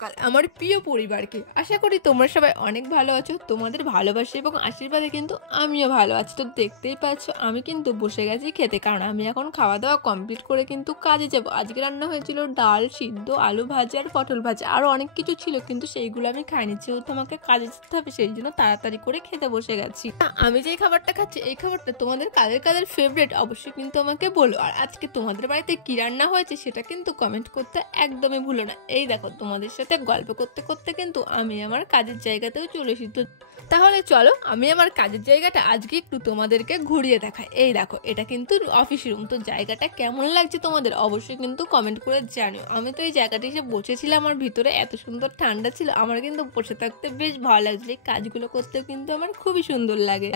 সকাল আমার প্রিয় পরিবারকে। আশা করি তোমরা সবাই অনেক ভালো আছো। তোমাদের ভালোবাসা এবং আশীর্বাদে কিন্তু আমিও ভালো আছি। তো দেখতেই পাচ্ছ আমি কিন্তু বসে গেছি খেতে, কারণ আমি এখন খাওয়া দাওয়া কমপ্লিট করে কিন্তু কাজে যাব। আজকে রান্না হয়েছিল ডাল সিদ্ধ, আলু ভাজা আর পটল ভাজা, আরও অনেক কিছু ছিল, কিন্তু সেইগুলো আমি খাইনি, যেহেতু আমাকে কাজে যেতে হবে সেই জন্য তাড়াতাড়ি করে খেতে বসে গেছি। আমি যেই খাবারটা খাচ্ছি এই খাবারটা তোমাদের কাদের কাদের ফেভারিট অবশ্যই কিন্তু আমাকে বলো। আর আজকে তোমাদের বাড়িতে কি রান্না হয়েছে সেটা কিন্তু কমেন্ট করতে একদমই ভুলো না। এই দেখো তোমাদের সাথে গল্প করতে করতে কিন্তু আমি আমার কাজের জায়গাতেও চলে এসেছি। তো তাহলে চলো আমি আমার কাজের জায়গাটা আজকে একটু তোমাদেরকে ঘুরিয়ে দেখাই। এই দেখো এটা কিন্তু অফিস রুম। তো জায়গাটা কেমন লাগছে তোমাদের অবশ্যই কিন্তু কমেন্ট করে জানিও। আমি তো এই জায়গাটা এসে বসেছিলাম, আমার ভিতরে এত সুন্দর ঠান্ডা ছিল, আমার কিন্তু বসে থাকতে বেশ ভালো লাগছিল। এই কাজগুলো করতেও কিন্তু আমার খুবই সুন্দর লাগে।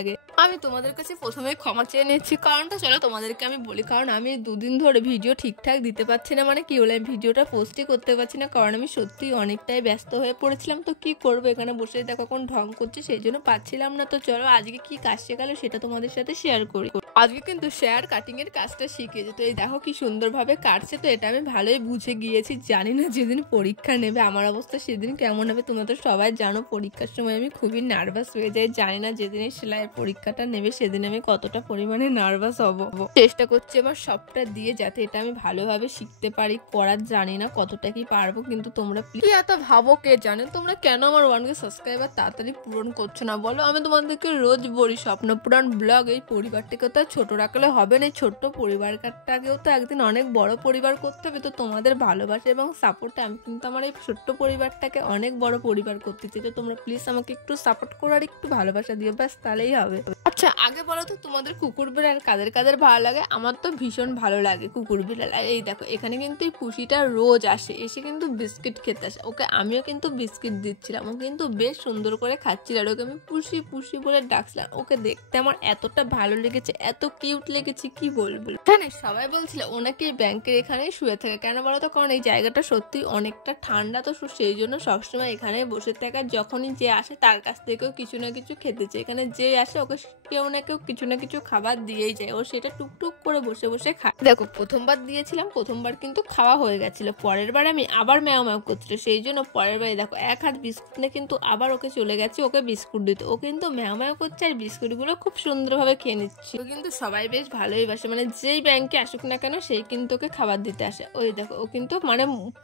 আমি তোমাদের কাছে প্রথমে ক্ষমা চেয়ে নিচ্ছি, কারণটা চলো তোমাদেরকে আমি বলি। কারণ আমি দুদিন ধরে ভিডিও ঠিকঠাক দিতে পারছি না, মানে কি হলো ভিডিওটা পোস্টই করতে পারছি না, কারণ আমি সত্যি অনেকটাই ব্যস্ত হয়ে পড়েছিলাম। তো কি করবো, এখানে বসে দেখো এখন ঢং করছে, সেই জন্য পাচ্ছিলাম না। তো চলো আজকে কি কাজ শেখালো সেটা তোমাদের সাথে শেয়ার করি। আজকে কিন্তু শেয়ার কাটিং এর কাজটা শিখেছে। তো এই দেখো কি সুন্দরভাবে কাটছে। তো এটা আমি ভালোই বুঝে গিয়েছি। জানি না যেদিন পরীক্ষা নেবে আমার অবস্থা সেদিন কেমন হবে। তোমরা তো সবাই জানো পরীক্ষার সময় আমি খুবই নার্ভাস হয়ে যাই। জানি না যেদিন সেলাইয়ের পরীক্ষাটা নেবে সেদিন আমি কতটা পরিমাণে নার্ভাস হব। চেষ্টা করছি আমার সবটা দিয়ে যাতে এটা আমি ভালোভাবে শিখতে পারি। করার জানি না কতটা কি পারবো, কিন্তু তোমরা প্লিজ এত ভাবো কে জানে, তোমরা কেন আমার 1K সাবস্ক্রাইবার তাড়াতাড়ি পূরণ করছো না বলো। আমি তোমাদেরকে রোজ বলি স্বপ্ন পূরণ ব্লগ, এই পরিবারটাকে তো ছোট রাখলে হবে না। এই ছোট্ট পরিবারটাকেও তো একদিন অনেক বড় পরিবার করতে হবে। তো তোমাদের ভালোবাসা এবং সাপোর্টে আমি কিন্তু আমার এই ছোট্ট পরিবারটাকে অনেক বড় পরিবার করতে চাই। তো তোমরা প্লিজ আমাকে একটু সাপোর্ট করো আর একটু ভালোবাসা দিও, ব্যাস তাহলেই হবে। আচ্ছা আগে বলো তো তোমাদের কুকুর বিড়াল কাদের কাদের ভালো লাগে? আমার তো ভীষণ ভালো লাগে কুকুর বিড়াল। আর এই দেখো এখানে কিন্তু এই পুষিটা রোজ আসে, এসে কিন্তু বিস্কিট খেতে আসে। ওকে আমিও কিন্তু বিস্কিট দিচ্ছিলাম, ও কিন্তু বেশ সুন্দর করে খাচ্ছিল। আর ওকে আমি পুষি পুষি বলে ডাকছিলাম। ওকে দেখতে আমার এতটা ভালো লেগেছে, এত কিউট লেগেছে কি বলবো। এখানে সবাই বলছিল ওনাকে ব্যাংকের এখানেই শুয়ে থাকে, কেন বলো তো? কারণ এই জায়গাটা সত্যি অনেকটা ঠান্ডা, তো সেই জন্য সবসময় এখানে বসে থাকে। যখনই যে আসে তার কাছ থেকেও কিছু না কিছু খেতে চায়। এখানে যে আসে ওকে কেউ না কেউ কিছু না কিছু খাবার দিয়েই যায়, ও সেটা টুকটুক করে বসে বসে খায়। দেখো প্রথমবার দিয়েছিলাম, প্রথমবার কিন্তু খাওয়া হয়ে গেছিল। পরের বার আমি আবার ম্যাও ম্যাও করছিল, সেই জন্য পরের বারে দেখো এক হাত বিস্কুট নিয়ে কিন্তু আবার ওকে চলে গেছে ওকে বিস্কুট দিতে। ও কিন্তু ম্যাও ম্যাও করছে আর বিস্কুটগুলো খুব সুন্দরভাবে খেয়ে নিচ্ছে। ও কিন্তু সবাই বেশ ভালোই বাসে, মানে যেই ব্যাংকে আসুক না কেন সেই কিন্তু ওকে খাবার দিতে আসে। ওই দেখো ও কিন্তু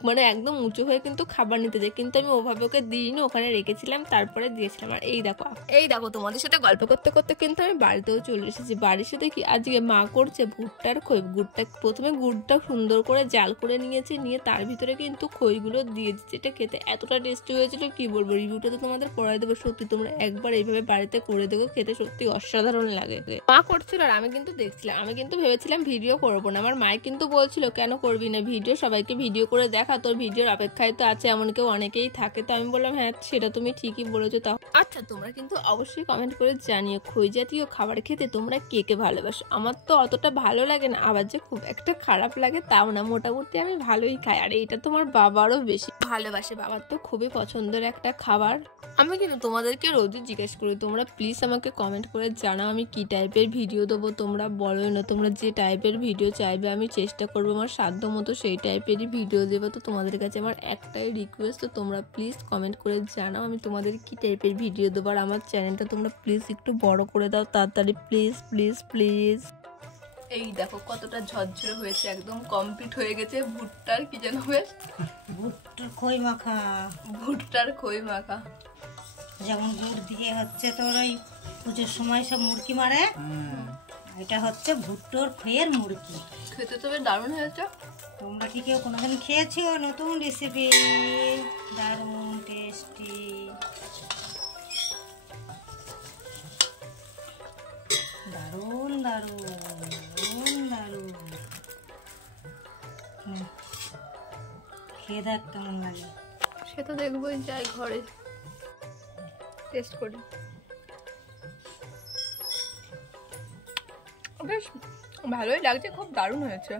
মানে একদম উঁচু হয়ে কিন্তু খাবার নিতে যায়, কিন্তু আমি ওভাবে ওকে দিইনি, ওখানে রেখেছিলাম তারপরে দিয়েছিলাম। আর এই দেখো তোমাদের সাথে গল্প করতে করতে কিন্তু আমি বাড়িতেও চলে এসেছি। বাড়ির সাথে কি আজকে মা করছে ভুট্টার খই। প্রথমে গুড়টা সুন্দর করে জাল করে নিয়েছে, নিয়ে তার ভিতরে কিন্তু খইগুলো দিয়ে দিচ্ছে। এটা খেতে এতটা টেস্টি হয়েছিল কি বলবো, রিভিউটা তো তোমাদের পড়াই দেবো। সত্যি তোমরা একবার এইভাবে বাড়িতে করে দেবো, খেতে সত্যি অসাধারণ লাগে। মা করছিল আর আমি কিন্তু দেখছিলাম। আমি কিন্তু ভেবেছিলাম ভিডিও করবো না, আমার মাই কিন্তু বলছিল কেন করবি না ভিডিও, সবাইকে ভিডিও করে দেখা, তোর ভিডিওর অপেক্ষায় তো আছে, এমন কেউ অনেকেই থাকে। তো আমি বললাম হ্যাঁ সেটা তুমি ঠিকই বলেছো। তা আচ্ছা তোমরা কিন্তু অবশ্যই কমেন্ট করে জানিও খই জাতীয় খাবার খেতে তোমরা কে কে ভালোবাসো। আমার তো অতটা ভালো লাগে না, আবার যে খুব একটা খারাপ লাগে তাও না, মোটামুটি আমি ভালোই খাই। আর এইটা তোমার বাবারও বেশি ভালোবাসে, বাবার তো খুবই পছন্দের একটা খাবার। আমি কিন্তু তোমাদেরকে রোজই জিজ্ঞেস করি, তোমরা প্লিজ আমাকে কমেন্ট করে জানাও আমি কি টাইপের ভিডিও দেবো। তোমরা বলোই না, তোমরা যে টাইপের ভিডিও চাইবে আমি চেষ্টা করবো আমার সাধ্য মতো সেই টাইপেরই ভিডিও দেবো। তো তোমাদের কাছে আমার একটাই রিকোয়েস্ট, তো তোমরা প্লিজ কমেন্ট করে জানাও আমি তোমাদের কি টাইপের ভিডিও দেবো। আর আমার চ্যানেলটা তোমরা প্লিজ একটু বড় করে দাও তাড়াতাড়ি, প্লিজ প্লিজ প্লিজ। এই দেখো কতটা ঝরঝরে হয়েছে, একদম কমপ্লিট হয়ে গেছে। ভুট্টার কি যেন বেশ ভুট্টার খই মাখা, ভুট্টার খই মাখা, যেমন গুড় দিয়ে হচ্ছে তোর ওই পুজোর সময় সব মুড়কি মারে, এটা হচ্ছে ভুট্টোর খইয়ের মুড়কি। খেতে তো বেশ দারুণ হয়েছে। তোমরা কি কেউ কোনোদিন খেয়েছো? নতুন রেসিপি, দারুণ টেস্টি। দারুণ দারুণ দারুণ দারুণ। খেয়ে দেখ কেমন লাগে। সে তো দেখবোই, যাই ঘরে টেস্ট করি। বেশ ভালোই লাগছে, খুব দারুণ হয়েছে।